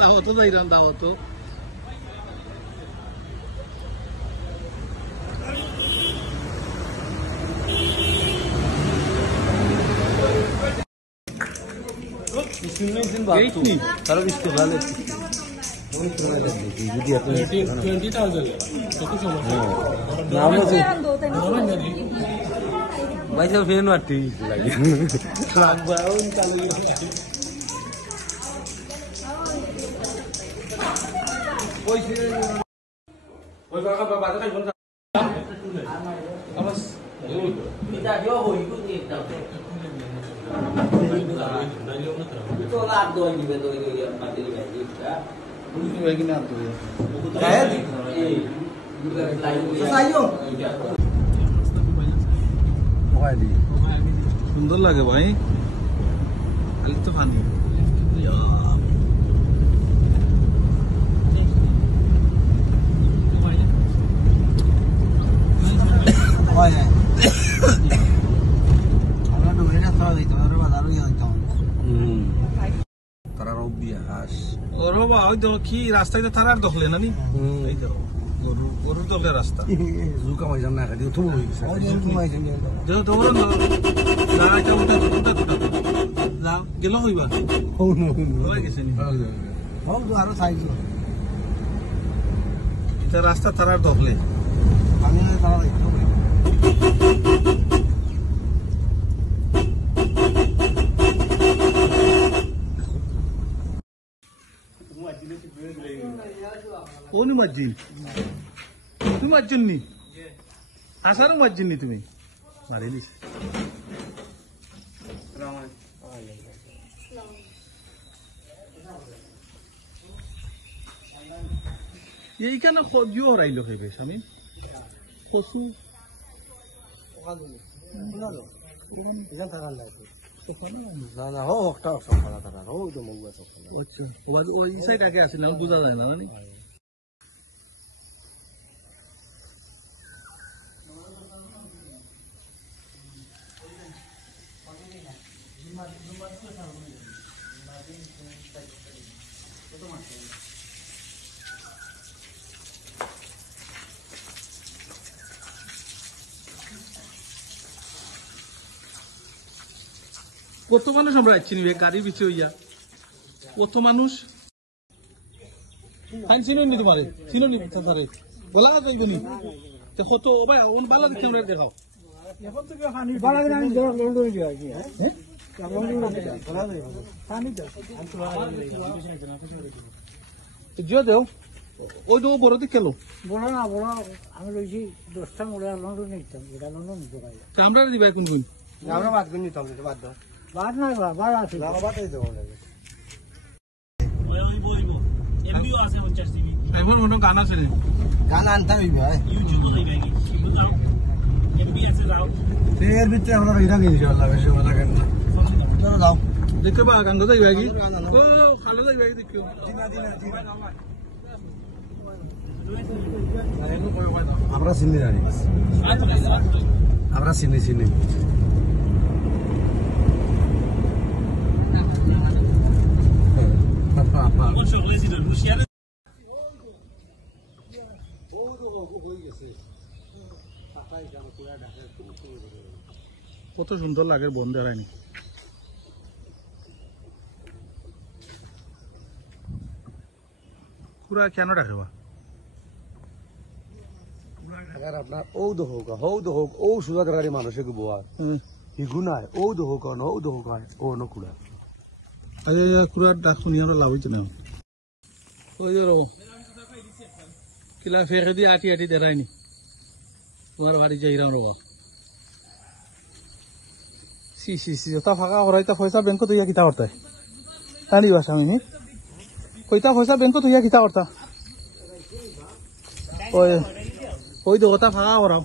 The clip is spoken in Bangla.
দাও তো যাইরান দাও তো তারা বিস্কুট ভালো যদি আপনি 20,000 কত সমস্যা ভাই সব ফেন মারতে লাগে লাগবে চালু ওই কাকা বাবা কাই বলতা আবাস এটা দিও হই কো এটা তো লাভ দই দিবে তো এই মাটি দিবে এটা বুঝি ভাই কিনা তো গায়ে দি এই সাইও মোবাইল সুন্দর লাগে ভাই খালি তো পানি তারা অভ্যাস বাবা ওই তো কি রাস্তায় তো তারা আর দখলে না নি এই তো গরুর দখলে রাস্তা জুকা মাইজান না খালি তো হই গেছে যেও তোমরা না এটা উঠে না গেল হইবা হই গেছে নি হও তো আরো সাইজ এটা রাস্তা তারা আর দখলে আমি তারা কোন মসজিদ তুমি মসজিদ নি আসারও মসজিদ নি তুমি মারিলিস এইখানে সবজিও হরাইল খেবে স্বামী কচু না না হো একটা সকালা তারা হো তো মগুয়া সকালা আচ্ছা ওই সাইড আগে আছে না বুঝা যায় না মানে কত মানুষ আমরা চিনিবে গাড়ির পিছে হইয়া কত মানুষ ফাইন চিনুন নি তোমারে চিনুন নি সারে বলা যাইবে নি তো কত ভাই ওন বালা দেখেন রে দেখাও এখন তো পানি বালা দিন আমি জোর লন্ডন দিয়া কি হ্যাঁ বলা যাইবে পানি দাও জিও দেও ওই তো বড় দিক কেলো বড় না বড় আমি লইছি 10টা মোড়া লন্ডন নিতাম এটা লন্ডন নিতে পারি আমরা দিবা কোন কোন আমরা বাদ কোন নিতাম এটা বাদ দাও বাদ না বাদ আছে না বাদই দেব লাগে ওই বইবো এমবিও আছে 50 জিবি এখন মনে গান আছে রে গান আনতে হইবে ইউটিউব হইবে কি বুঝাও এমবি আছে যাও এর ভিতরে আমরা রইরা গেছি ইনশাআল্লাহ বেশি মজা কেন চলো যাও দেখো বা গান যাইবে কি ও খালো যাইবে দেখো দিনা আমরা চিনি জানি আমরা চিনি কত সুন্দর লাগে বন দেখায়নি পুরা কেন রাখবা আপনার ও দো হোক ও সুদা গাড়ি মানুষে গোয়া হিগুনায় ও দো হোক ও নকুড়া আরে কুড়ার ডাক শুনি আমরা লাভ হইছে না ওই রো কিলা ফেরে দিয়ে আটি দেখায়নি তোমার বাড়ি যাইরাম রবা সি ওটা ফাঁকা হরাইতা পয়সা ব্যাংকত হইয়া কিতা করতায় তানি বাসা আমি কইতা পয়সা ব্যাংকত হইয়া কিতা করতা ওই তো ওটা ফাঁকা করাও